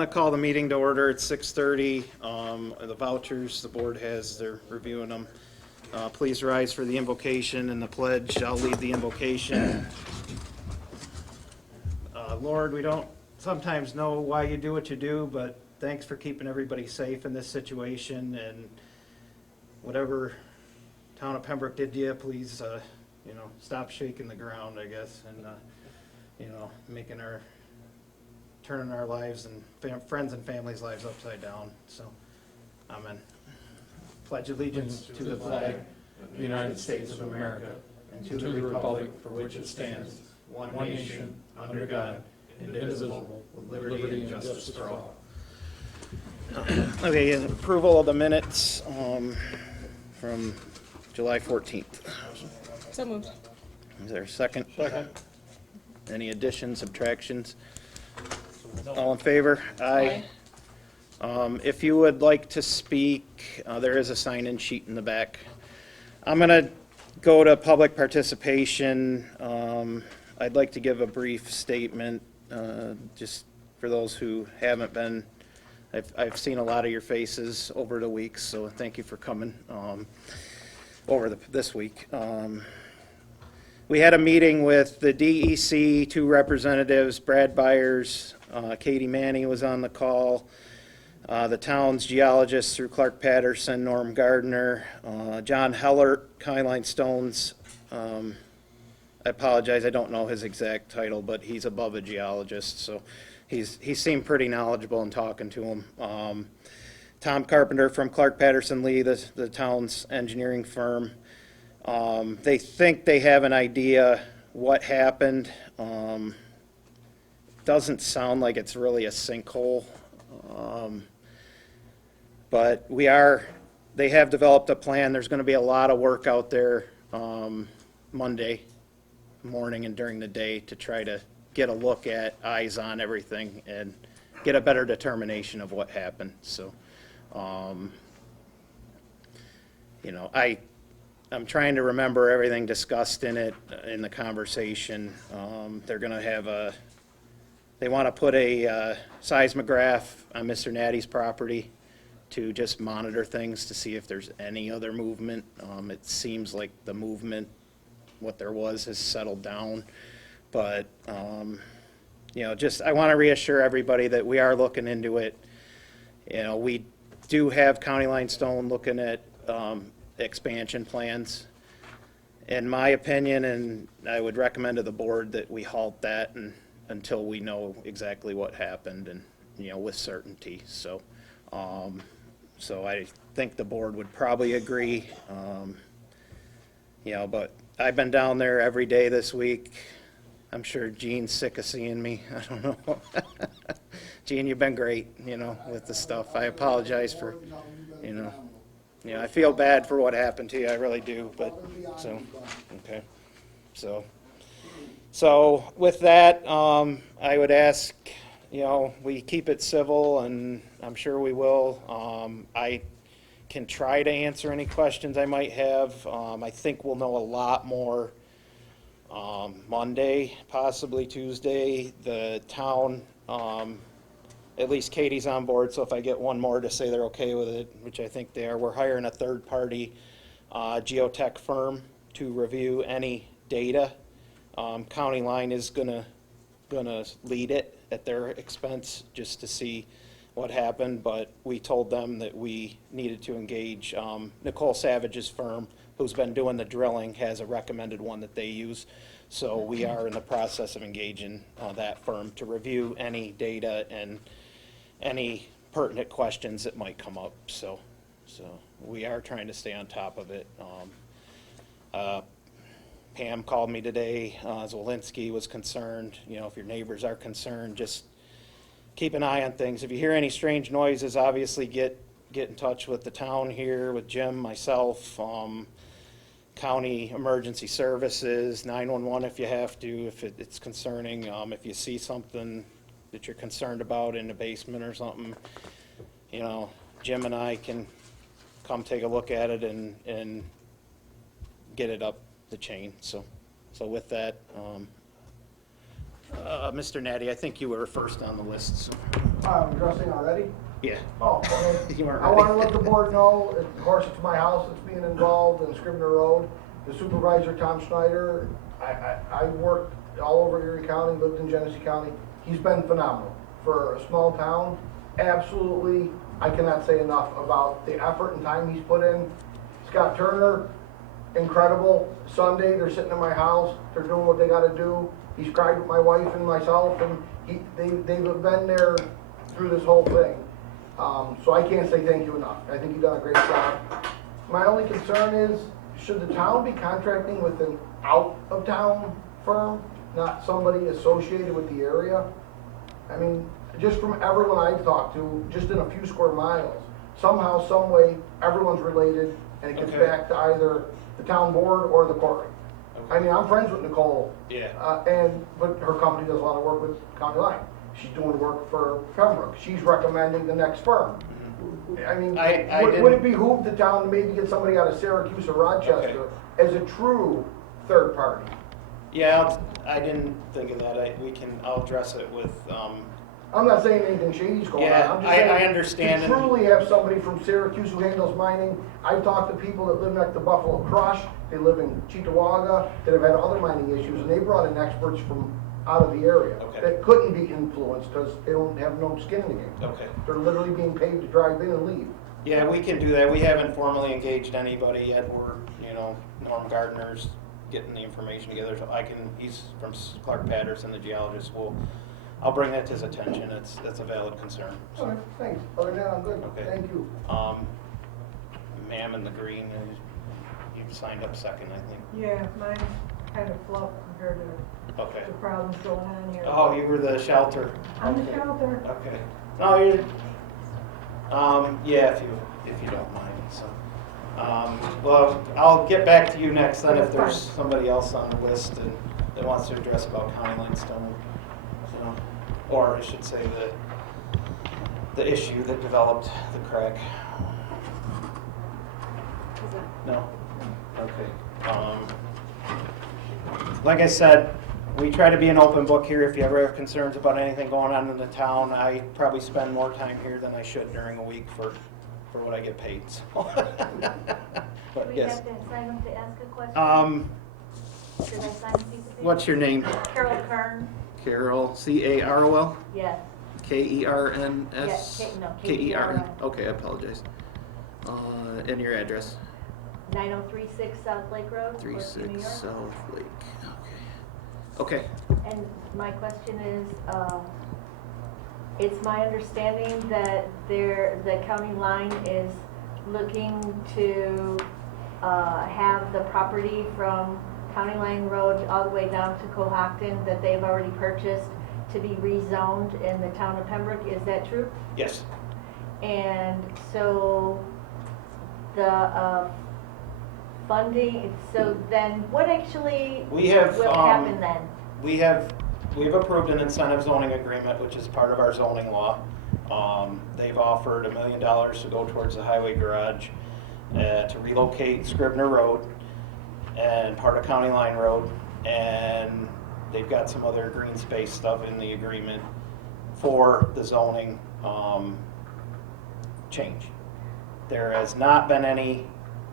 I call the meeting to order at 6:30. The vouchers, the board has, they're reviewing them. Please rise for the invocation and the pledge. I'll lead the invocation. Lord, we don't sometimes know why you do what you do, but thanks for keeping everybody safe in this situation, and whatever town of Pembroke did to you, please, stop shaking the ground, I guess, and, turning our lives and friends and families' lives upside down. So, amen. Pledge allegiance to the flag of the United States of America and to the republic for which it stands, one nation, under God, indivisible, with liberty and justice for all. Okay, and approval of the minutes from July 14th. So moved. Is there a second? Second. Any additions, subtractions? All in favor? Aye. If you would like to speak, there is a sign-in sheet in the back. I'm going to go to public participation. I'd like to give a brief statement, just for those who haven't been. I've seen a lot of your faces over the weeks, so thank you for coming over this week. We had a meeting with the DEC, two representatives, Brad Byers, Katie Manny was on the call, the town's geologists through Clark Patterson, Norm Gardner, John Hellert, Highline Stones. I apologize, I don't know his exact title, but he's above a geologist, so he seemed pretty knowledgeable in talking to him. Tom Carpenter from Clark Patterson Lee, the town's engineering firm. They think they have an idea what happened. Doesn't sound like it's really a sinkhole. But they have developed a plan. There's going to be a lot of work out there Monday morning and during the day to try to get a look at, eyes on everything, and get a better determination of what happened. So, I'm trying to remember everything discussed in it, in the conversation. They're going to they want to put a seismograph on Mr. Natty's property to just monitor things to see if there's any other movement. It seems like the movement, what there was, has settled down. But, I want to reassure everybody that we are looking into it. We do have County Line Stone looking at expansion plans. In my opinion, and I would recommend to the board that we halt that until we know exactly what happened and, with certainty. So, I think the board would probably agree. But I've been down there every day this week. I'm sure Gene's sick of seeing me. I don't know. Gene, you've been great, with the stuff. I apologize for, I feel bad for what happened to you. I really do. But okay. So with that, I would ask, we keep it civil, and I'm sure we will. I can try to answer any questions I might have. I think we'll know a lot more Monday, possibly Tuesday. The town, at least Katie's on board, so if I get one more to say they're okay with it, which I think they are, we're hiring a third-party geotech firm to review any data. County Line is gonna lead it at their expense just to see what happened, but we told them that we needed to engage Nicole Savage's firm, who's been doing the drilling, has a recommended one that they use. So we are in the process of engaging that firm to review any data and any pertinent questions that might come up. So we are trying to stay on top of it. Pam called me today. Zwolinski was concerned. If your neighbors are concerned, just keep an eye on things. If you hear any strange noises, obviously get in touch with the town here, with Jim, myself, county emergency services, 911 if you have to, if it's concerning. If you see something that you're concerned about in the basement or something, Jim and I can come take a look at it and get it up the chain. So with that, Mr. Natty, I think you were first on the list. So. Addressing already? Yeah. Oh, okay. You weren't I want to ready. let the board know, of course, it's my house that's being involved in Scribner Road. The supervisor, Tom Schneider, I worked all over Erie County, lived in Genesee County. He's been phenomenal. For a small town, absolutely, I cannot say enough about the effort and time he's put in. Scott Turner, incredible. Sunday, they're sitting in my house, they're doing what they gotta do. He's cried with my wife and myself, and they've been there through this whole thing. So I can't say thank you enough. I think you've done a great job. My only concern is, should the town be contracting with an out-of-town firm, not somebody associated with the area? I mean, just from everyone I've talked to, just in a few square miles, somehow, some way, everyone's related, and it gets Okay. back to either the town board or the court. I mean, I'm friends with Nicole. Yeah. But her company does a lot of work with County Line. She's doing work for Pembroke. She's recommending the next firm. I mean, would it behoove the town to maybe get somebody out of Syracuse or Rochester as a true third party? Yeah, I didn't think of that. I'll address it with, I'm not saying anything shady's going on. Yeah, I'm just saying, I understand. to truly have somebody from Syracuse who handles mining. I've talked to people that live next to Buffalo Crush, they live in Cheektowaga, that have had other mining issues, and they brought in experts from out of the area Okay. that couldn't be influenced because they don't have no skin in the game. Okay. They're literally being paid to drive in and leave. Yeah, we can do that. We haven't formally engaged anybody yet. We're, Norm Gardner's getting the information together. So he's from Clark Patterson, the geologist. I'll bring that to his attention. That's a valid concern. All right, thanks. Other than that, I'm good. Okay. Thank you. Ma'am in the green, you've signed up second, I think. Yeah, mine's kind of fluff compared to Okay. the problems going on here. Oh, you were the shelter. I'm the Okay. shelter. Okay. No, you're, yeah, if you don't mind, so. Well, I'll get back to you next then if there's somebody else on the list that wants to address about County Line Stone. Or I should say the issue that developed the crack. No? Okay. Like I said, we try to be an open book here. If you ever have concerns about anything going on in the town, I probably spend more time here than I should during a week for what I get paid. So. Do But we yes. have to sign up to ask a question? Should I sign a piece of paper? What's your name? Carol Kern? Carol, Carol? Yes. Kerns? Yes, no, Kern. Kern. Okay, I apologize. And your address? 9036 South Lake Road, Fort New 36 York. South Lake. Okay. And my question is, it's my understanding that the county line is looking to have the property from County Line Road all the way down to Cohocton that they've already purchased to be rezoned in the town of Pembroke. Is that true? Yes. And so the funding, so then what actually We have, will happen then? We've approved an incentive zoning agreement, which is part of our zoning law. They've offered $1 million to go towards the highway garage, to relocate Scribner Road and part of County Line Road, and they've got some other green space stuff in the agreement for the zoning change. There has not been any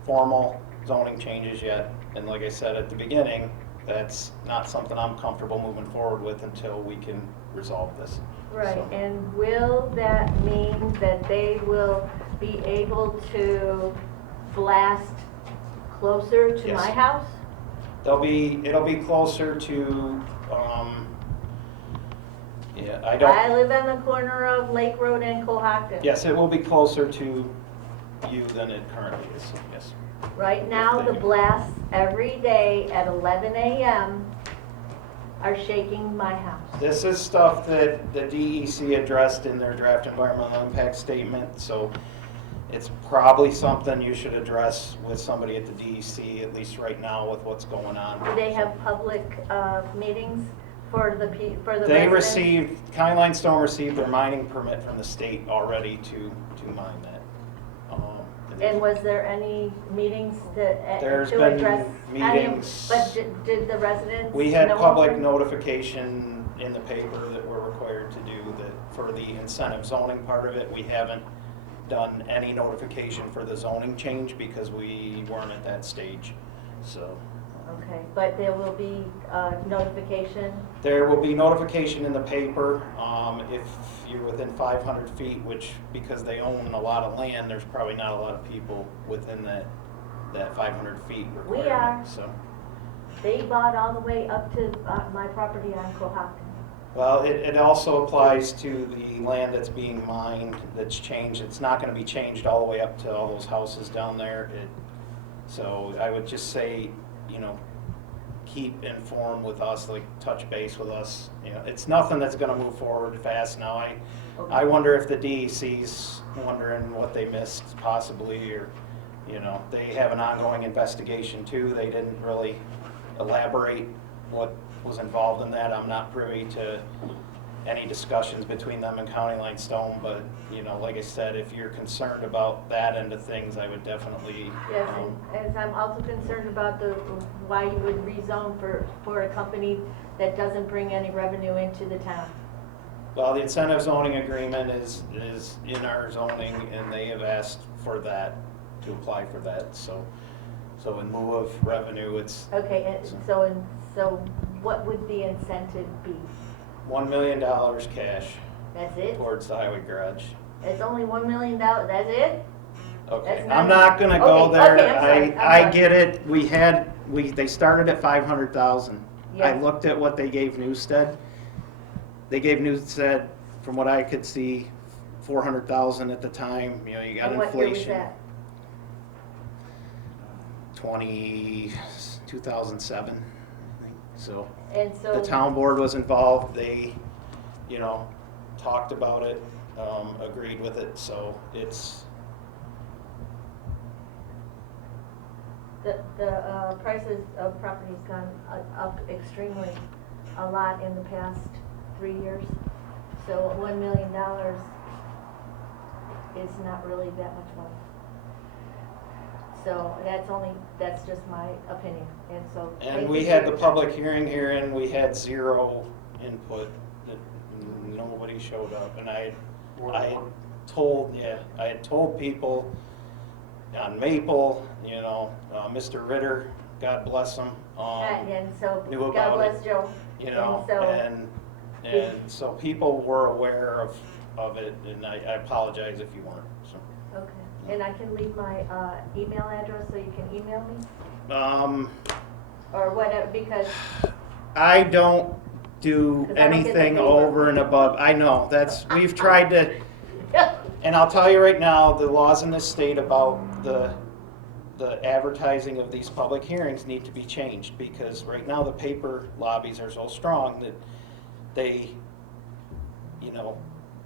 formal zoning changes yet, and like I said at the beginning, that's not something I'm comfortable moving forward with until we can resolve this. Right, So- and will that mean that they will be able to blast closer to Yes. my house? It'll be closer to, yeah, I I don't, live on the corner of Lake Road and Cohocton. yes, it will be closer to you than it currently is, yes. Right now, the blasts every day at 11 a.m. are shaking my house. This is stuff that the DEC addressed in their draft environmental impact statement, so it's probably something you should address with somebody at the DEC, at least right now with what's going on. Do they have public meetings for the They residents? received, County Line Stone received their mining permit from the state already to mine that. And was there any meetings There's to been address? meetings. But did the residents? We had know public of it? notification in the paper that we're required to do that for the incentive zoning part of it. We haven't done any notification for the zoning change because we weren't at that stage, so. Okay, but there will be notification? There will be notification in the paper, if you're within 500 feet, which, because they own a lot of land, there's probably not a lot of people within that 500 feet We are. requirement, so. They bought all the way up to my property on Cohocton. Well, it also applies to the land that's being mined, that's changed. It's not gonna be changed all the way up to all those houses down there. So I would just say, you know, keep informed with us, like touch base with us. You know, it's nothing that's gonna move forward fast now. I wonder if the DEC's wondering what they missed possibly, or, you know, they have an ongoing investigation too. They didn't really elaborate what was involved in that. I'm not privy to any discussions between them and County Line Stone, but, you know, like I said, if you're concerned about that end of things, I would definitely. Yes, and as I'm also concerned about why you would rezone for a company that doesn't bring any revenue into the town. Well, the incentive zoning agreement is in our zoning, and they have asked for that, to apply for that, so in lieu of revenue, it's Okay, and so what would the incentive be? $1 million cash That's it? towards the highway garage. It's only $1 million, that's it? Okay, That's I'm not gonna go Okay, there. okay, I'm sorry, I'm I sorry. get it. They started at 500,000. I Yeah. looked at what they gave Newstead. They gave Newstead, from what I could see, 400,000 at the time. You know, you got And what year was inflation. that? 2007, I think. So And so. the town board was involved. They, you know, talked about it, agreed with it. So it's. The prices of property's gone up extremely a lot in the past 3 years. So $1 million is not really that much money. So that's just my opinion, and so. And thank we you had for the your public hearing here, and we had 0 input. Nobody showed up, and I had told people on Maple, you know, Mr. Ritter, God bless him, And so, knew God about bless it, Joe. you know, And and so people were aware of it, and I apologize if you weren't, so. Okay, and I can leave my email address so you can email me, or whatever, because, I don't do 'Cause I don't get the anything paper. over and above. I know, we've tried to, and I'll tell you right now, the laws in this state about the advertising of these public hearings need to be changed, because right now the paper lobbies are so strong that they, you know,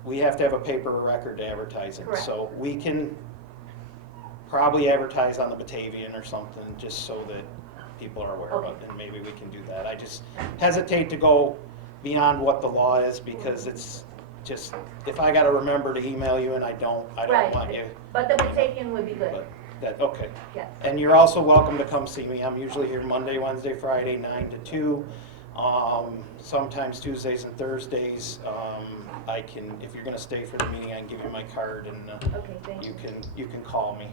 we have to have a paper record to advertise it. Correct. So we can probably advertise on the Batavian or something, just so that people are aware of it, and maybe we can do that. I just hesitate to go beyond what the law is, because it's just, if I gotta remember to email you and I don't right, want you. but the Batavian would be good, But that, okay. yes. And you're also welcome to come see me. I'm usually here Monday, Wednesday, Friday, 9 to 2. Sometimes Tuesdays and Thursdays. I can, if you're gonna stay for the meeting, I can give you my card, and Okay, thank you. you can call me.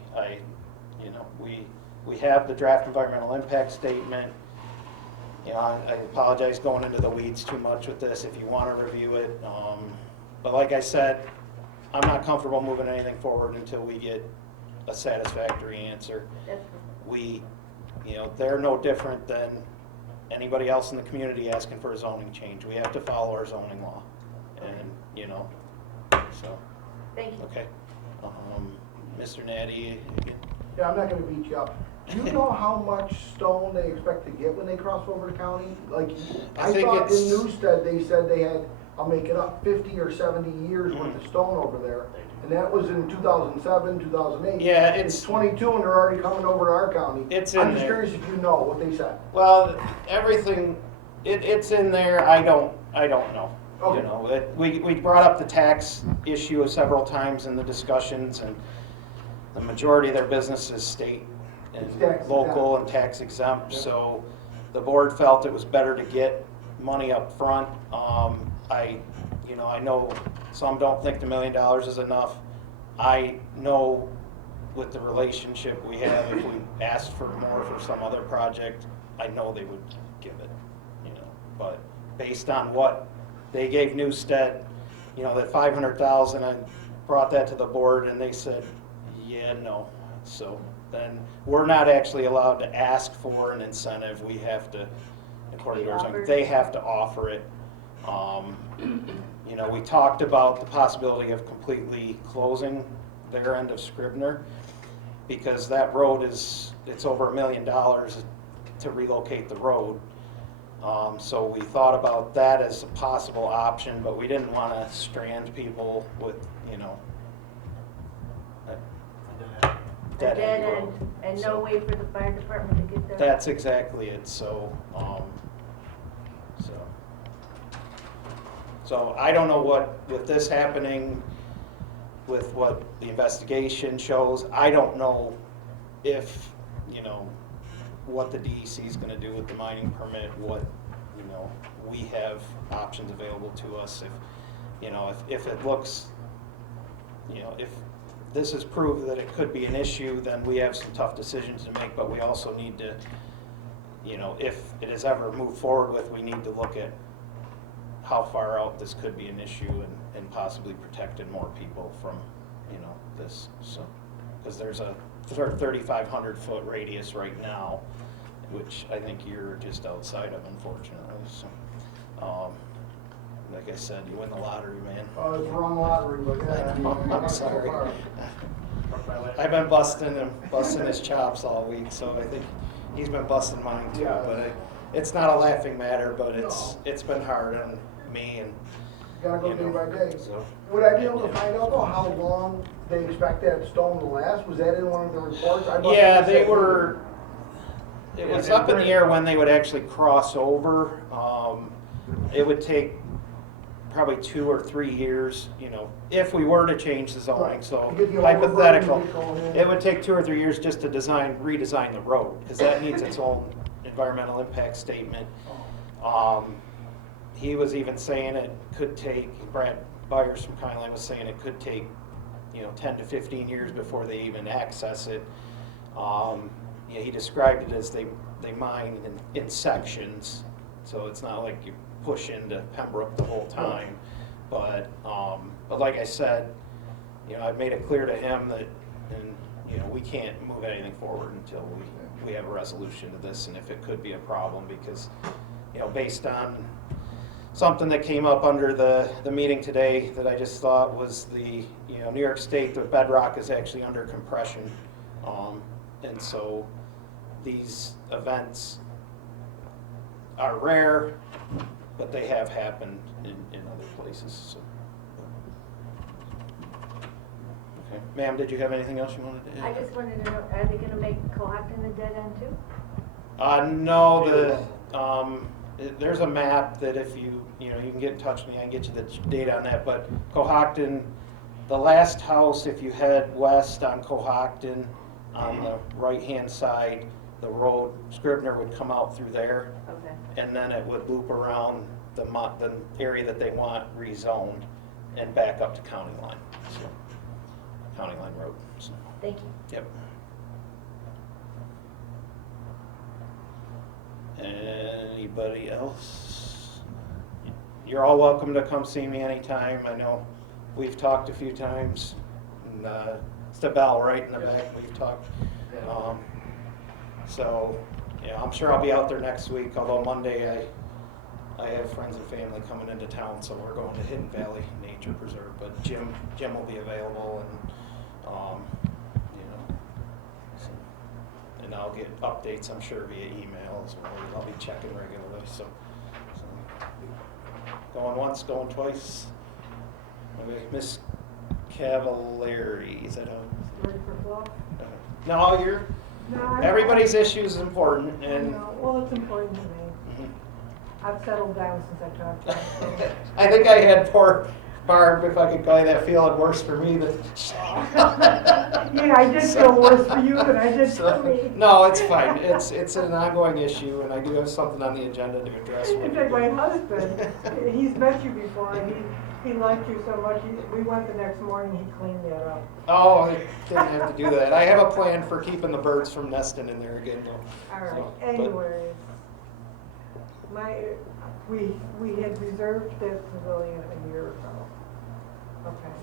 You know, we have the draft environmental impact statement. You know, I apologize going into the weeds too much with this if you want to review it. But like I said, I'm not comfortable moving anything forward until we get a satisfactory answer. That's, You know, they're no different than anybody else in the community asking for a zoning change. We have to follow our zoning law, and, you know, so, thank you. okay. Mr. Natty, again. Yeah, I'm not gonna beat you up. Do you know how much stone they expect to get when they cross over the county? Like, I I think thought in it's- Newstead, they said they had, I'll make it up, 50 or 70 years worth of stone over there. And that was in 2007, 2008. Yeah, It's 22 and they're already coming over to our county. It's in I'm just there. curious if you know what they said. Well, everything, it's in there. I don't know. Okay. You know, we brought up the tax issue several times in the discussions, and the majority of their business is state and It's tax local and tax exempt. Yep. So the board felt it was better to get money up front. know, I know some don't think the $1 million is enough. I know with the relationship we have, if we asked for more for some other project, I know they would give it, you know. But based on what they gave Newstead, you know, that 500,000, I brought that to the board and they said, yeah, no. So then we're not actually allowed to ask for an incentive. We have to, according to our zoning, they have to offer it. You know, we talked about the possibility of completely closing their end of Scribner, because that road it's over $1 million to relocate the road. So we thought about that as a possible option, but we didn't want to strand people with, you know, A dead dead end end, road. and So no way for the fire department to get there. that's exactly it, so, so I don't know what, with this happening, with what the investigation shows, I don't know if, you know, what the DEC is gonna do with the mining permit, what, you know, we have options available to us, if, you know, if it looks, you know, if this is proved that it could be an issue, then we have some tough decisions to make, but we also need to, you know, if it is ever moved forward with, we need to look at how far out this could be an issue and possibly protecting more people from, you know, this, so. Because there's a 3,500 foot radius right now, which I think you're just outside of, unfortunately, so. Like I said, you win the lottery, man. Oh, it's the wrong lottery, but yeah. I mean, I'm sorry. I've been busting his chops all week, so I think he's been busting mine too. Yeah. But it's not a laughing matter, but it's been hard on me and. Gotta go you day know, by day. so. Would I be able to find out though how long they expect that stone to last? Was that in one of the reports? I must Yeah, have they said- were, it was up in the air when they would actually cross over. It would take probably 2 or 3 years, you know, if we were to change the zoning, Right. so You get the hypothetical. overburden, you get going in. It would take 2 or 3 years just to redesign the road, because that needs its own environmental impact statement. He was even saying it could take, Brad Byers from County Line was saying it could take, you know, 10 to 15 years before they even access it. Yeah, he described it as they mine in sections, so it's not like you push into Pembroke the whole time. But like I said, you know, I've made it clear to him that, and you know, we can't move anything forward until we have a resolution to this, and if it could be a problem, because, you know, based on something that came up under the meeting today that I just thought was you know, New York State, the bedrock is actually under compression. And so these events are rare, but they have happened in other places, so. Okay, ma'am, did you have anything else you wanted to I add? just wanted to know, are they gonna make Cohocton a dead end too? No, there's a map that if you know, you can get in touch with me, I can get you the data on that, but Cohocton, the last house, if you head west on Cohocton, on the right-hand side, the road, Scribner would come out through there, Okay, and then it would loop around the area that they want rezoned and back up to County Line, so, County Line Road, so, thank you. yep. Anybody else? You're all welcome to come see me anytime. I know we've talked a few times. And, it's the bell right in the back. We've talked. So, yeah, I'm sure I'll be out there next week. Although Monday I have friends and family coming into town, so we're going to Hidden Valley Nature Preserve. But Jim will be available, and you know. So. And I'll get updates, I'm sure, via email as well. I'll be checking regularly, so. Going once, going twice. Okay, Miss Cavallari, is that how? Ready for flow? No, No, I- everybody's issue is important, and No, well, it's important to me. Mhm. I've settled down since I talked to him. I think I had poor Barb, if I could call you that, feeling worse for me than. Yeah, I did feel worse for you than I did for me. No, it's fine. It's an ongoing issue, and I do have something on the agenda to address. In fact, my husband, he's met you before, and he liked you so much, we went the next morning, he cleaned that up. Oh, I didn't have to do that. I have a plan for keeping the birds from nesting in there again, though. All right, So, but- anyways, we had reserved that pavilion a year ago. Okay,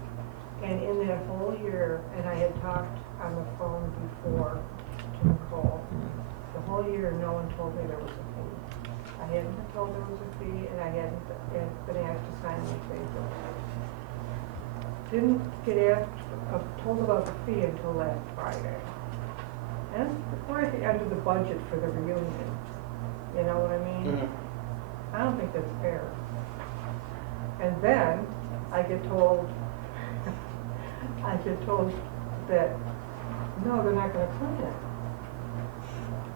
and in that whole year, and I had talked on the phone before to Nicole, the whole year, no one told me there was a fee. I hadn't been told there was a fee, and I hadn't been asked to sign any paper. Didn't get told about the fee until last Friday. And before I entered the budget for the reunion, you know what I mean? Mhm. I don't think that's fair. And then I get told, that, no, they're not gonna clean it.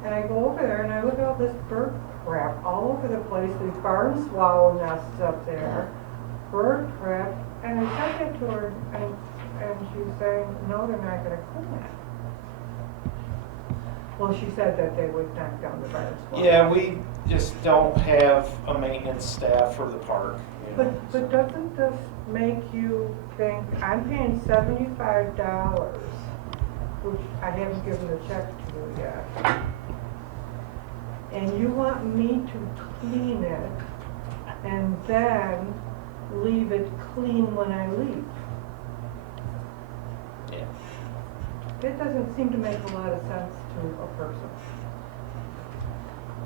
And I go over there and I look at all this bird crap all over the place, these barn swallow nests up there, bird crap, and I said that to her, and she's saying, no, they're not gonna clean it. Well, she said that they would knock down the barn swallow. Yeah, we just don't have a maintenance staff for the park. You know, But doesn't this make you think, I'm paying $75, which I haven't given the check to you yet, and you want me to clean it and then leave it clean when I leave? Yeah. That doesn't seem to make a lot of sense to a person.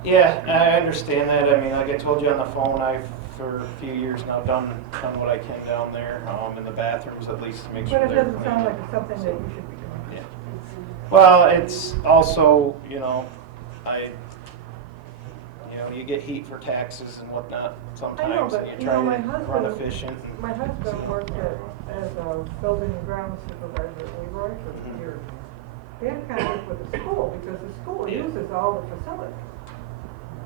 Yeah, I understand that. I mean, like I told you on the phone, I've for a few years now done what I can down there, in the bathrooms at least to make sure But it they're doesn't clean. sound like it's something that you should be doing. Yeah. Well, it's also, you get heat for taxes and whatnot sometimes, but, and you you try know, my to run husband- efficient. and- My husband worked as a building and ground supervisor at Leroy for years. They had contract with the school because the school Yeah. uses all the facilities.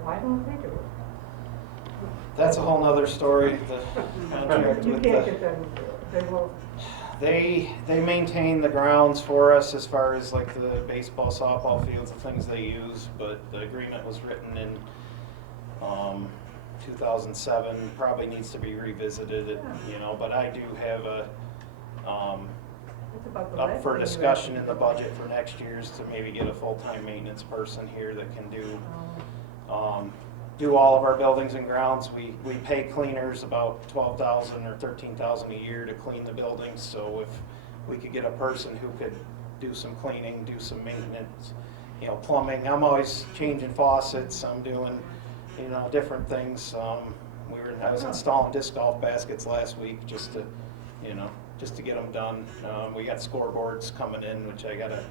Why don't they do it? That's a whole nother story, the contract You with can't the, get them to do it. They won't. they maintain the grounds for us as far as like the baseball, softball fields, the things they use, but the agreement was written in 2007, probably needs to be revisited, but I do have It's about the up last for thing you discussion have in to the do. budget for next year's to maybe get a full-time maintenance person here that can do all of our buildings and grounds. We pay cleaners about $12,000 or $13,000 a year to clean the buildings, so if we could get a person who could do some cleaning, do some maintenance, plumbing. I'm always changing faucets, I'm doing, different things. I was installing disc golf baskets last week just to get them done. We got scoreboards coming in, which I gotta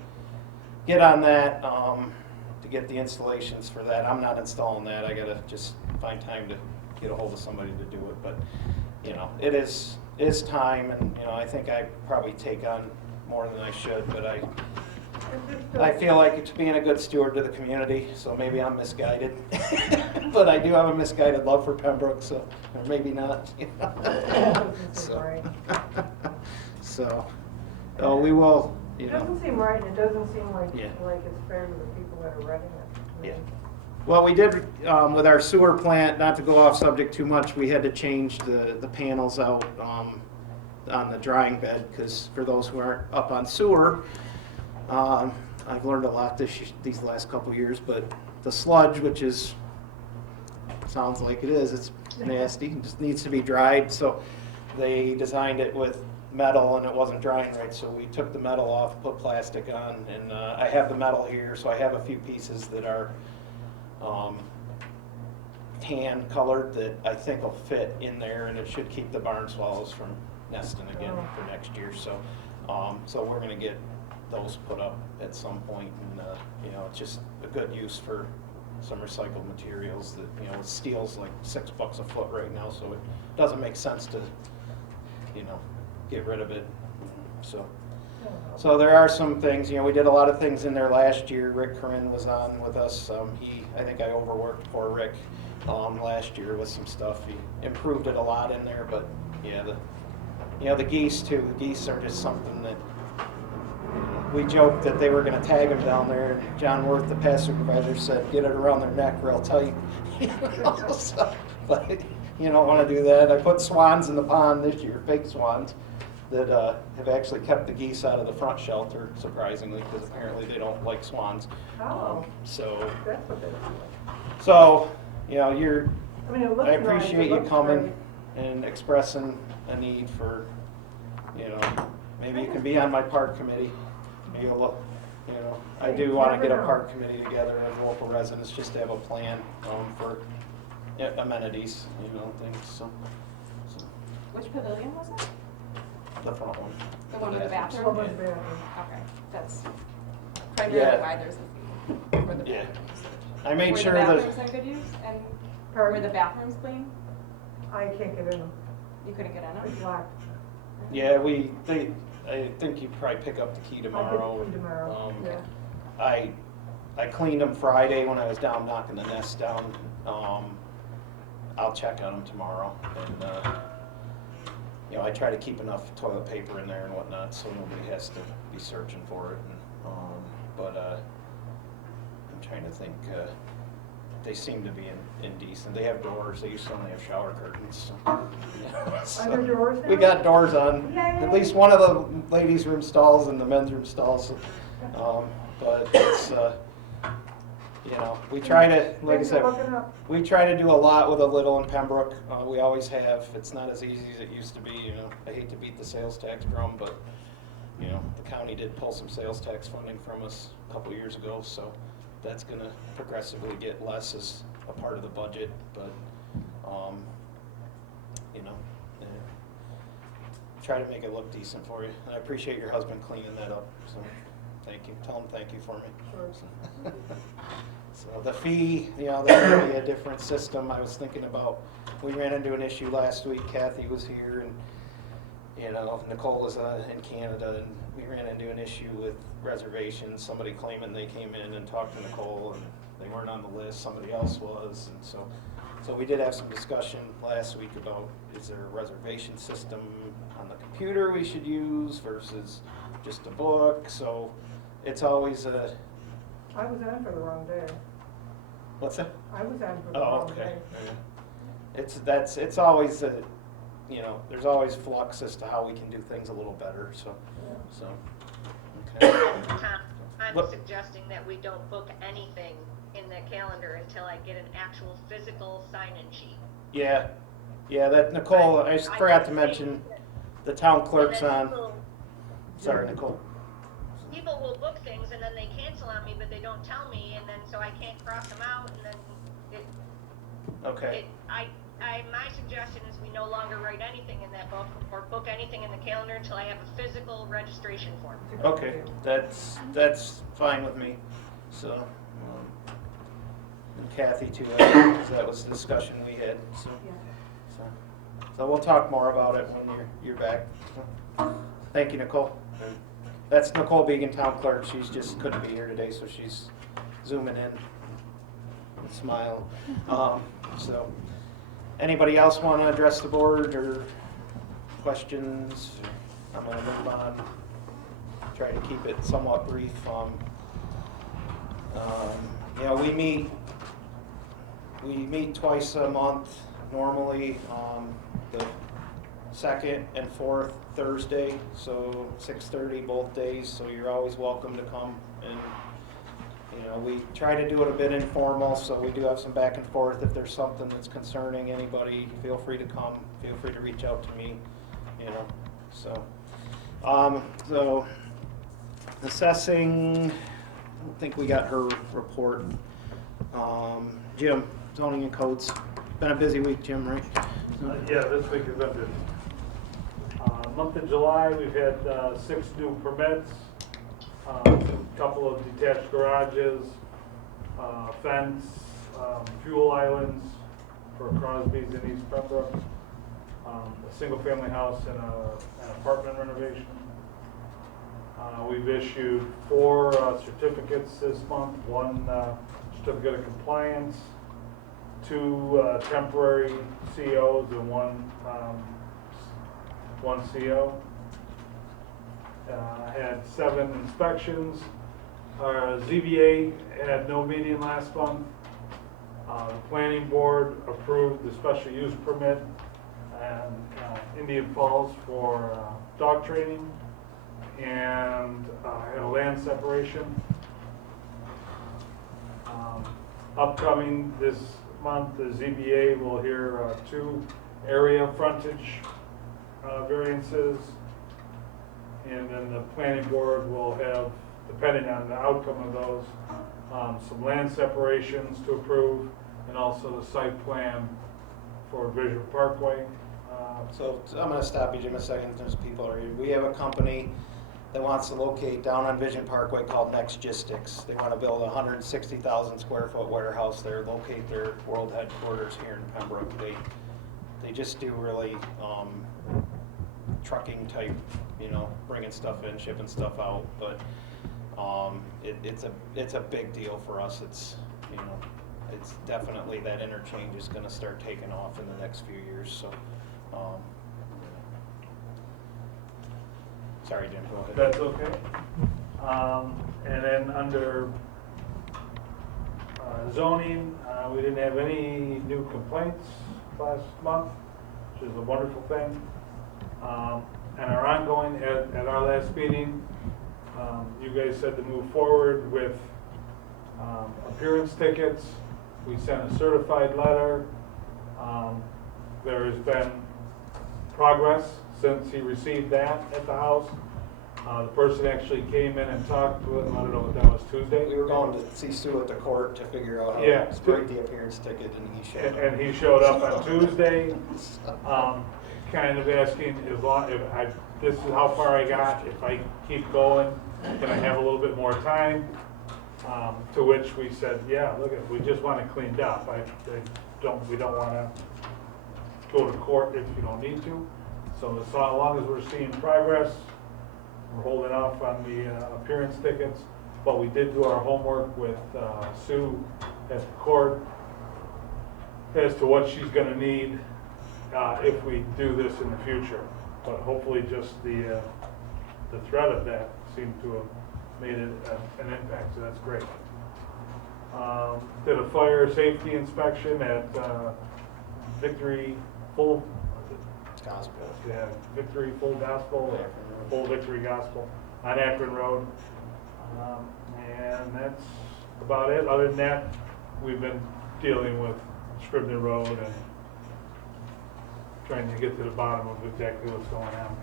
get on that, to get the installations for that. I'm not installing that, I gotta just find time to get a hold of somebody to do it, but, it is time, and, I think I probably take on more than I should, but I feel like it's being a good steward to the community, so maybe I'm misguided. But I do have a misguided love for Pembroke, so, or maybe not. So. Right. So, we will, It doesn't seem right, and it doesn't seem like Yeah. It's fair to the people that are renting it. Yeah. Well, we did, with our sewer plant, not to go off subject too much, we had to change the panels out on the drying bed, because for those who aren't up on sewer, I've learned a lot these last couple years, but the sludge, which sounds like it is, it's nasty, it just needs to be dried, so they designed it with metal and it wasn't drying right, so we took the metal off, put plastic on, and I have the metal here, so I have a few pieces that are tan colored that I think will fit in there, and it should keep the barn swallows from nesting again for next year, so we're gonna get those put up at some point, and it's just a good use for some recycled materials that, steel's like $6 a foot right now, so it doesn't make sense to, get rid of it, so there are some things, we did a lot of things in there last year. Rick Corinne was on with us, I think I overworked poor Rick, last year with some stuff. He improved it a lot in there, but yeah, the geese too, the geese are just something that, we joked that they were gonna tag them down there, and John Worth, the past supervisor, said, get it around their neck or I'll tell you. So, but you don't want to do that. I put swans in the pond this year, fake swans, that have actually kept the geese out of the front shelter, surprisingly, because apparently they don't like swans. Oh. So, That's what they're you know, I mean, it looks I nice, appreciate it you looks coming great. and expressing a need for, you know, maybe you can be on my park committee. Maybe you'll, you know, I do want to get a park committee together as local residents, just to have a plan for amenities, you know, things, so. Which pavilion was it? The front one. The one with the Well, bathroom? that's bad. Okay, that's primarily why there's a fee for the Yeah. bathroom usage. I made Were sure the that, bathrooms in good use and were Pardon? the bathrooms clean? I can't get in them, You couldn't get in it's them? locked. yeah, I think you probably pick up the key I'll tomorrow. get the key tomorrow, yeah. I cleaned them Friday when I was down knocking the nest down. I'll check on them tomorrow, and you know, I try to keep enough toilet paper in there and whatnot, so nobody has to be searching for it. And, but I'm trying to think. They seem to be in decent. They have doors. They used to only have shower curtains. So, Are there doors now? we got doors on Yay. at least one of the ladies' room stalls and the men's room stalls. But it's, you know, we try to, like I Thanks for said, looking up. we try to do a lot with a little in Pembroke. We always have. It's not as easy as it used to be. You know, I hate to beat the sales tax drum, but you know, the county did pull some sales tax funding from us a couple years ago, so that's going to progressively get less as a part of the budget. But you know, try to make it look decent for you. And I appreciate your husband cleaning that up. So thank you. Tell him thank you for me. Sure. So the fee, you know, that would be a different system. I was thinking about, we ran into an issue last week. Kathy was here, and, you know, Nicole was in Canada, and we ran into an issue with reservations. Somebody claiming they came in and talked to Nicole, and they weren't on the list, somebody else was. And so we did have some discussion last week about, is there a reservation system on the computer we should use versus just a book? So it's always a, I was on for the wrong day. what's that? I was on for the Oh, wrong okay. day. It's always a, you know, there's always flux as to how we can do things a little better, so, okay. Tom, I'm What? suggesting that we don't book anything in the calendar until I get an actual physical sign-in sheet. Yeah, that Nicole, I just forgot to mention, the town clerk's And then on, people- sorry, Nicole. People will book things and then they cancel on me, but they don't tell me, and then so I can't cross them out, and then Okay, my suggestion is we no longer write anything in that book or book anything in the calendar until I have a physical registration form. okay, that's fine with me, so, and Kathy too, because that was the discussion we had, so. So we'll talk more about it when you're back. Thank you, Nicole. And that's Nicole Began, town clerk. She's just couldn't be here today, so she's zooming in. Smile. So, anybody else want to address the board or questions? I'm going to move on. Try to keep it somewhat brief. You know, we meet twice a month normally. The second and fourth Thursday, so 6:30 both days, so you're always welcome to come. And you know, we try to do it a bit informal, so we do have some back and forth. If there's something that's concerning anybody, feel free to come, feel free to reach out to me, you know. So assessing, I don't think we got her report. Jim, zoning and codes, been a busy week, Jim, right? Yeah, this week has been busy. Month of July, we've had 6 new permits, a couple of detached garages, fence, fuel islands for Crosby's in East Pembroke, a single-family house and an apartment renovation. We've issued 4 certificates this month, 1 certificate of compliance, 2 temporary COs and 1 CO. Had 7 inspections. Our ZBA had no meeting last month. The planning board approved the special use permit and Indian Falls for dog training and had a land separation. Upcoming this month, the ZBA will hear 2 area frontage variances. And then the planning board will have, depending on the outcome of those, some land separations to approve, and also the site plan for Vision Parkway. So I'm gonna stop you, Jim, a second. There's people are, we have a company that wants to locate down on Vision Parkway called Nextgistics. They want to build a 160,000 square foot warehouse there, locate their world headquarters here in Pembroke. They just do really trucking type, you know, bringing stuff in, shipping stuff out. But it's a big deal for us. It's, you know, it's definitely that interchange is going to start taking off in the next few years. So. Sorry, Jim, go ahead. That's okay. And then under zoning, we didn't have any new complaints last month, which is a wonderful thing. And our ongoing, at our last meeting, you guys said to move forward with appearance tickets. We sent a certified letter. There has been progress since he received that at the house. The person actually came in and talked with him, I don't know what that was, Tuesday? We were going to see Sue at the court to figure out how Yeah. to write the appearance ticket, and he showed up. And he showed up on Tuesday, kind of asking this is how far I got, if I keep going, can I have a little bit more time? To which we said, yeah, look, we just want it cleaned up. We don't want to go to court if you don't need to. So as long as we're seeing progress, we're holding off on the appearance tickets. But we did do our homework with Sue at the court as to what she's going to need if we do this in the future. But hopefully just the threat of that seemed to have made it an impact, so that's great. Did a fire safety inspection at Victory Full Gospel. Yeah, Victory Full Gospel, Full Victory Gospel on Akron Road. And that's about it. Other than that, we've been dealing with Scribner Road and trying to get to the bottom of exactly what's going on.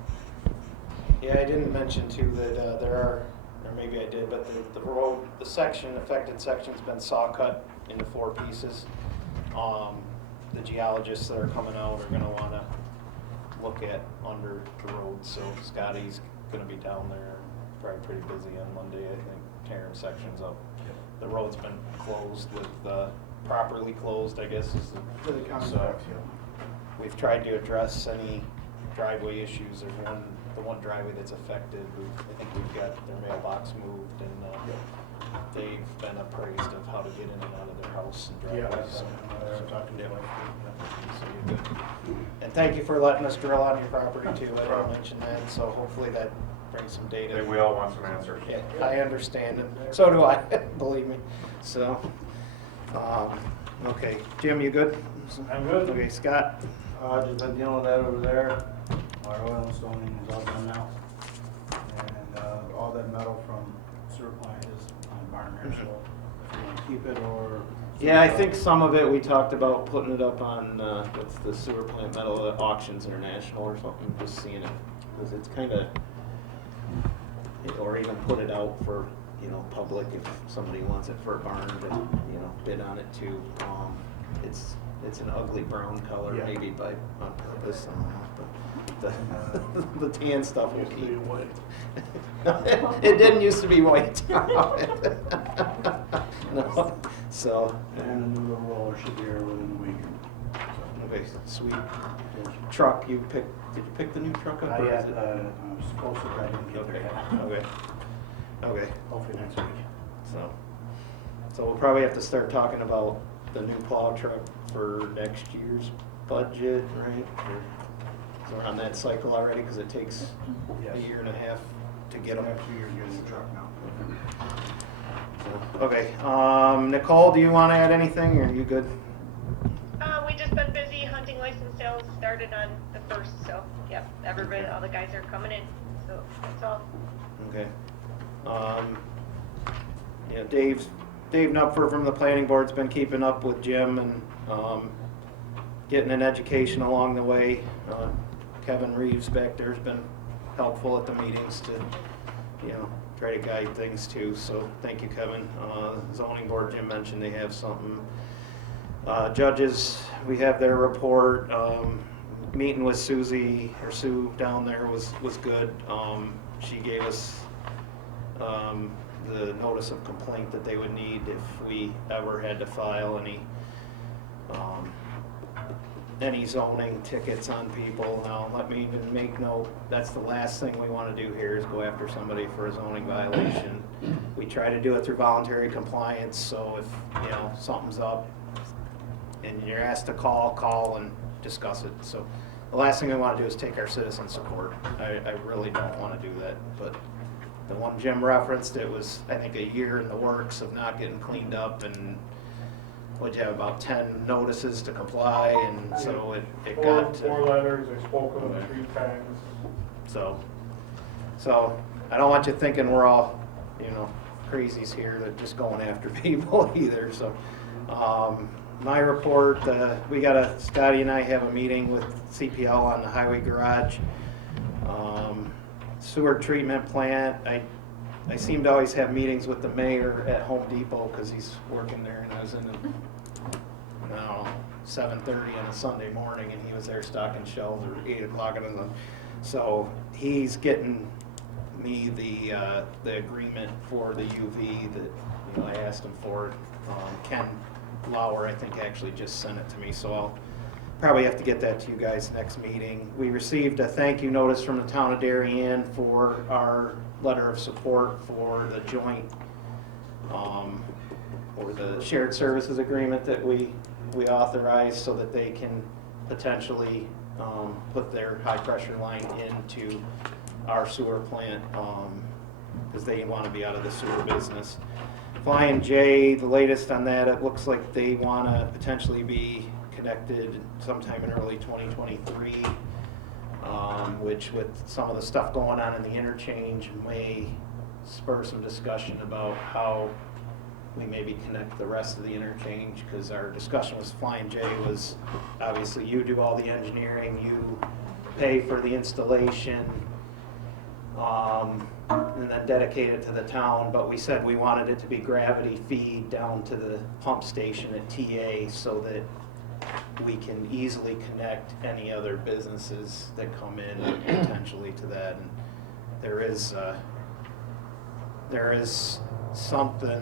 Yeah, I didn't mention too that there are, or maybe I did, but the road, the affected section's been saw cut into 4 pieces. The geologists that are coming out are gonna wanna look at under the road, so Scotty's gonna be down there, probably pretty busy on Monday, I think, tearing sections up. The road's been closed with, properly closed, I guess is For the county so tax, yeah. we've tried to address any driveway issues. There's the one driveway that's affected. I think we've got their mailbox moved, and they've been appraised of how to get in and out of their house and driveways. So talking to them. So you're good. And thank you for letting us drill on your property too. I didn't mention that, so hopefully that brings some I data. think we all want some answers. Yeah, I understand, and so do I, believe me. So, okay, Jim, you good? I'm good. Okay, Scott? Just been dealing with that over there. Our oil and stoning is all done now. And all that metal from sewer plant is on barn here, so if you want to keep it or. Yeah, I think some of it, we talked about putting it up on, what's the sewer plant metal, Auctions International or something, just seeing it, because it's kind of, or even put it out for, you know, public if somebody wants it for a barn to, you know, bid on it too. It's an ugly brown color, Yeah. maybe by, on purpose, but the tan stuff will keep. It didn't used to be white. No, so. And the new roller should be here within a week. Okay, sweet. Truck, did you pick the new truck up? I or had, is it- I'm supposed to, but I didn't get there Okay, yet. okay, Hopefully next week. so we'll probably have to start talking about the new plow truck for next year's budget, right? So we're on that cycle already, because it takes a Yes. year and a half to get them. After 2 years, get a new truck now. Okay, Nicole, do you want to add anything, or are you good? We just been busy. Hunting license sales started on the 1st, so, yep, everybody, all the guys are coming in, so that's all. Okay. Yeah, Dave Knupfer from the planning board's been keeping up with Jim and, getting an education along the way. Kevin Reeves back there's been helpful at the meetings to, try to guide things too, so thank you, Kevin. Zoning board, Jim mentioned they have something. Judges, we have their report. Meeting with Sue down there was good. She gave us the notice of complaint that they would need if we ever had to file any zoning tickets on people. Now, let me even make note, that's the last thing we want to do here is go after somebody for a zoning violation. We try to do it through voluntary compliance, so if, something's up and you're asked to call and discuss it. So the last thing we want to do is take our citizens to court. I really don't want to do that, but the one Jim referenced, it was, I think, a year in the works of not getting cleaned up, and would you have about 10 notices to comply, and so it got to... Four letters, I spoke with them 3 times. So I don't want you thinking we're all, crazies here that just going after people either, so. My report, Scotty and I have a meeting with CPL on the highway garage. Sewer treatment plant, I seem to always have meetings with the mayor at Home Depot because he's working there, and I was in at 7:30 on a Sunday morning, and he was there stocking shelves, or 8 o'clock in the, so he's getting me the agreement for the UV that I asked him for. Ken Lauer, I think, actually just sent it to me, so I'll probably have to get that to you guys next meeting. We received a thank you notice from the town of Darien for our letter of support for the joint, or the shared services agreement that we authorized so that they can potentially put their high pressure line into our sewer plant, because they want to be out of the sewer business. Flying J, the latest on that, it looks like they want to potentially be connected sometime in early 2023, which with some of the stuff going on in the interchange may spur some discussion about how we maybe connect the rest of the interchange, because our discussion with Flying J was, obviously you do all the engineering, you pay for the installation, and then dedicate it to the town, but we said we wanted it to be gravity feed down to the pump station at TA so that we can easily connect any other businesses that come in potentially to that. And there is something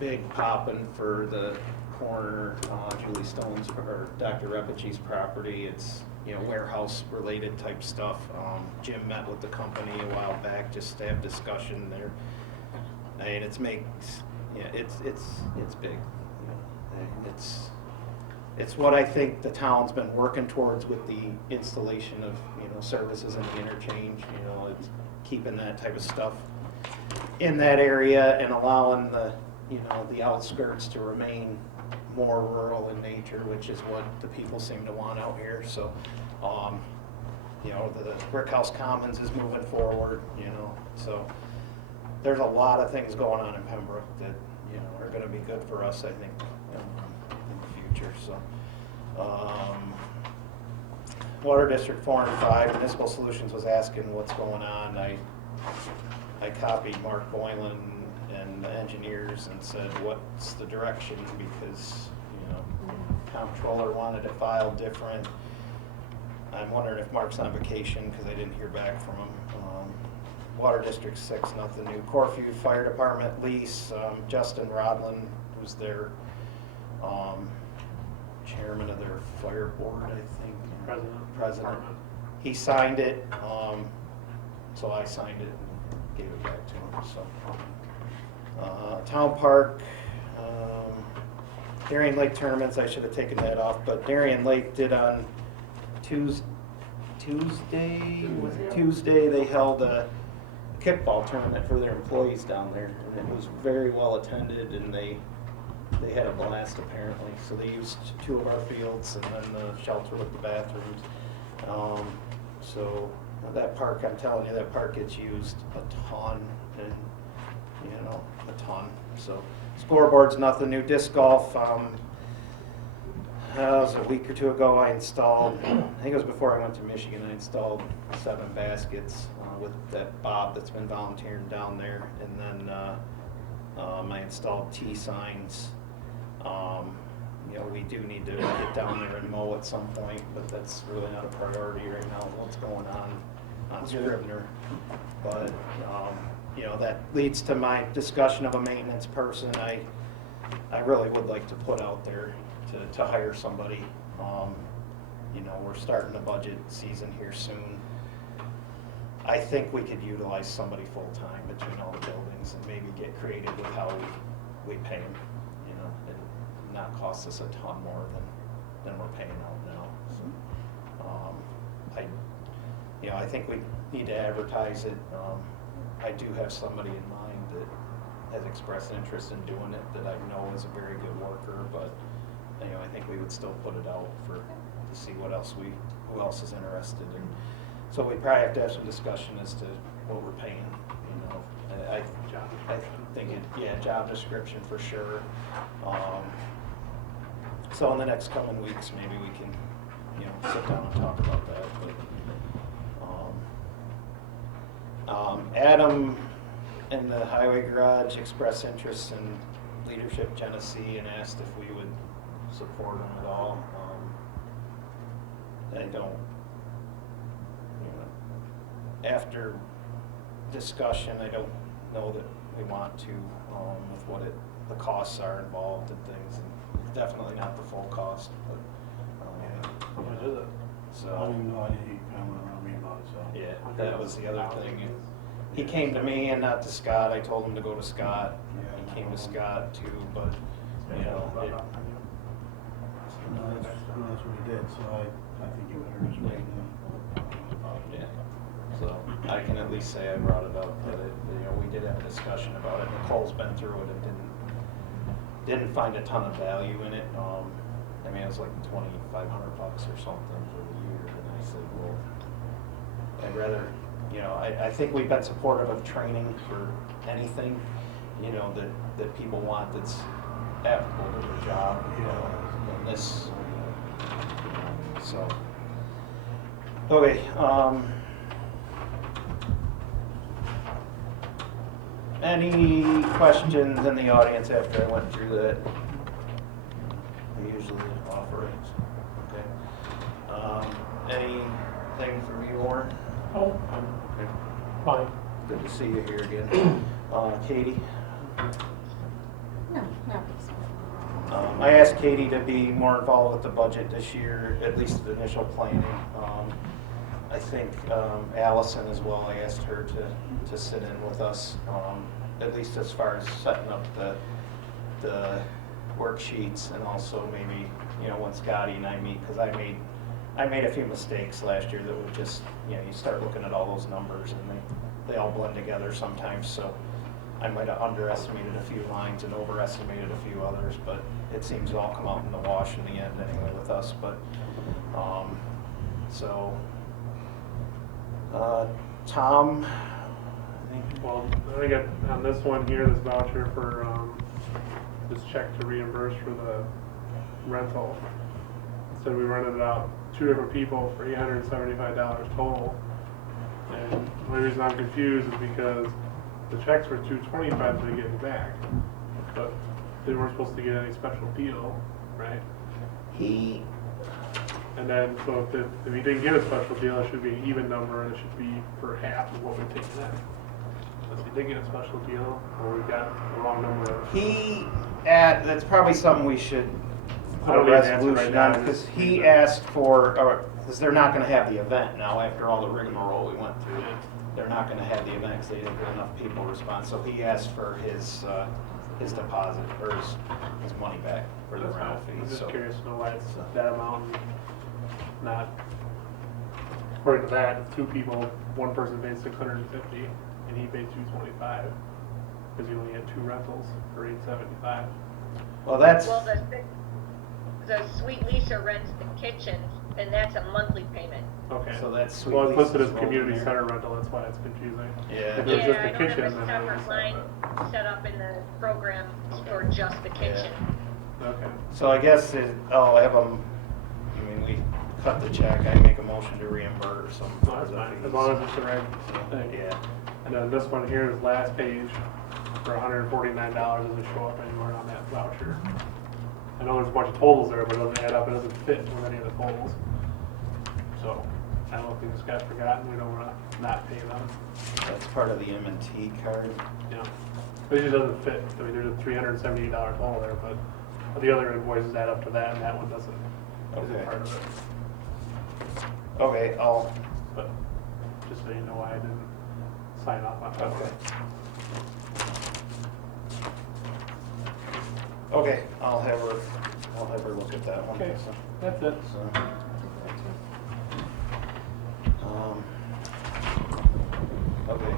big popping for the corner, Julie Stone's or Dr. Repicci's property. It's warehouse related type stuff. Jim met with the company a while back just to have discussion there. I mean, it's big. It's what I think the town's been working towards with the installation of services in the interchange. It's keeping that type of stuff in that area and allowing the the outskirts to remain more rural in nature, which is what the people seem to want out here. So, the Brickhouse Commons is moving forward, so there's a lot of things going on in Pembroke that, are gonna be good for us, I think, in the future, so. Water District 4 and 5, Municipal Solutions was asking what's going on. I copied Mark Boylan and the engineers and said, what's the direction? Because, comptroller wanted it filed different. I'm wondering if Mark's on vacation because I didn't hear back from him. Water District 6, nothing new. Corfu Fire Department lease, Justin Rodlin, who's their chairman of their fire board, I think. President. He signed it, so I signed it and gave it back to him. So, Town Park, Darien Lake tournaments, I should have taken that off, but Darien Lake did on Tuesday, they held a kickball tournament for their employees down there, and it was very well attended, and they had a blast apparently. So they used 2 of our fields and then the shelter with the bathrooms. So that park, I'm telling you, that park gets used a ton, and a ton. So scoreboard's nothing new. Disc golf, that was a week or 2 ago. I installed, I think it was before I went to Michigan, I installed 7 baskets with that Bob that's been volunteering down there, and then I installed T signs. We do need to get down there and mow at some point, but that's really not a priority right now, what's going on Scribner. But, that leads to my discussion of a maintenance person. I really would like to put out there to hire somebody. We're starting the budget season here soon. I think we could utilize somebody full-time between all the buildings and maybe get creative with how we pay them, and not cost us a ton more than we're paying out now. So, I think we need to advertise it. I do have somebody in mind that has expressed interest in doing it that I know is a very good worker, but I think we would still put it out to see who else is interested. And so we probably have to have some discussion as to what we're paying. I think job description for sure. So in the next coming weeks, maybe we can sit down and talk about that. But Adam in the highway garage expressed interest in Leadership Genesee and asked if we would support him at all. I don't, after discussion, I don't know that we want to, with what the costs are involved and things, and definitely not the full cost, but, How much is it? I so, don't even know, I didn't come around me about it, so. yeah, that was the other thing. He came to me and not to Scott. I told him to go to Scott. He came to Scott too, but, No, that's what he did, so I think you better just wait and yeah. So I can at least say I brought it up, that we did have a discussion about it. Nicole's been through it and didn't find a ton of value in it. It was like $2,500 or something for the year, and I said, well, I'd rather, I think we've been supportive of training for anything, that people want that's applicable to their job, and this, so. Okay, any questions in the audience after I went through that? I usually offer it. Okay. Anything from you, Warren? Oh, Okay. fine. Good to see you here again. Katie? No. I asked Katie to be more involved with the budget this year, at least the initial planning. I think Allison as well, I asked her to sit in with us, at least as far as setting up the worksheets, and also maybe, when Scotty and I meet, because I made a few mistakes last year that would just, you start looking at all those numbers and they all blend together sometimes, so I might have underestimated a few lines and overestimated a few others, but it seems to all come out in the wash in the end anyway with us. But Tom, I think. Well, I think on this one here, this voucher for, this check to reimburse for the rental, said we rented it out 2 different people for $875 total. And the only reason I'm confused is because the checks were $225 to get it back, but they weren't supposed to get any special deal, right? And then, so if he didn't get a special deal, it should be an even number, and it should be for half of what we take in. Unless he did get a special deal, or we got the wrong number. That's probably something we should I put a don't need an answer resolution right on, now, because just- he asked for, because they're not gonna have the event now after all the rigmarole we went through. They're not gonna have the event because they didn't get enough people to respond, so he asked for his deposit, or his money back for the That's rental fine. fee. I'm just So curious to know why it's that amount, and not, according to that, 2 people, one person paid $650, and he pay $225, because you only get 2 rentals for $875. Well, that's, Well, the Sweet Lisa rents the kitchen, and that's a monthly payment. Okay. so that's Sweet Well, it's listed Lisa's as rolled in community there. center rental, that's why it's confusing. Yeah. If it was just Yeah, the I don't kitchen, have a then it separate was line set up in the program for just the kitchen. Okay. So I guess I'll have them, I mean, we cut the check, I make a motion to reimburse them. No, that's fine, as long as it's the right thing. Yeah, And then this one here is last page for $149, doesn't show up anywhere on that voucher. I know there's a bunch of totals there, but it doesn't add up, it doesn't fit with any of the totals. So, I don't know if they just got forgotten, we don't wanna not pay them, that's part of the M&T card. you know. It just doesn't fit, I mean, there's a $378 total there, but the other invoices add up to that, and that one doesn't, Okay. isn't part of it. Okay, But, just so you know why I didn't sign off on that okay. one. Okay, I'll have her look at that one. Okay, that's it. So, okay,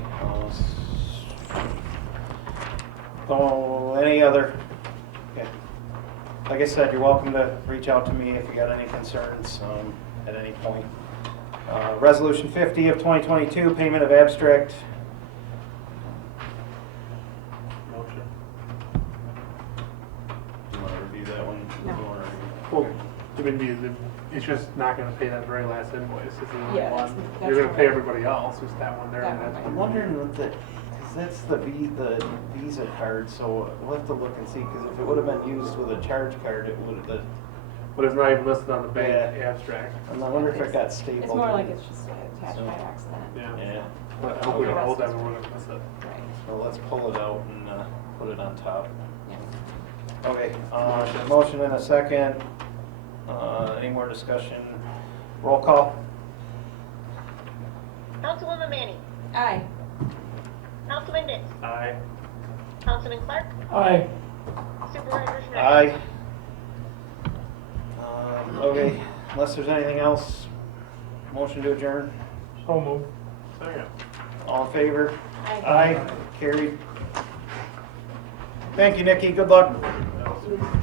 so, any other, okay. Like I said, you're welcome to reach out to me if you got any concerns, at any point. Resolution 50 of 2022, payment of abstract. Motion. Do you want to review that one? No. You wanna review- Well, I mean, it's just not gonna pay that very last invoice, it's the only Yeah, that's- one. that's You're gonna pay right. everybody else, just that one there, That and one, that's. right. I'm wondering what because that's the Visa card, so we'll have to look and see, because if it would have been used with a charge card, it would have, But it's not even listed on the bank Yeah. abstract. I wonder if it got stapled. It's more like it's just attached So- by accident. Yeah. Yeah, But I hope we don't hold that when we're gonna miss it. Right, so let's pull it out and put it on top. yeah. Okay, motion and a second. Any more discussion? Roll call? Councilwoman Manning, Aye. Councilman Nix, Aye. Councilman Clark, Aye. Supervisor Schneider. Aye. Okay, unless there's anything else, motion to adjourn. So moved. Second. All in favor? Aye. Aye, carried. Thank you, Nikki, good luck. That was-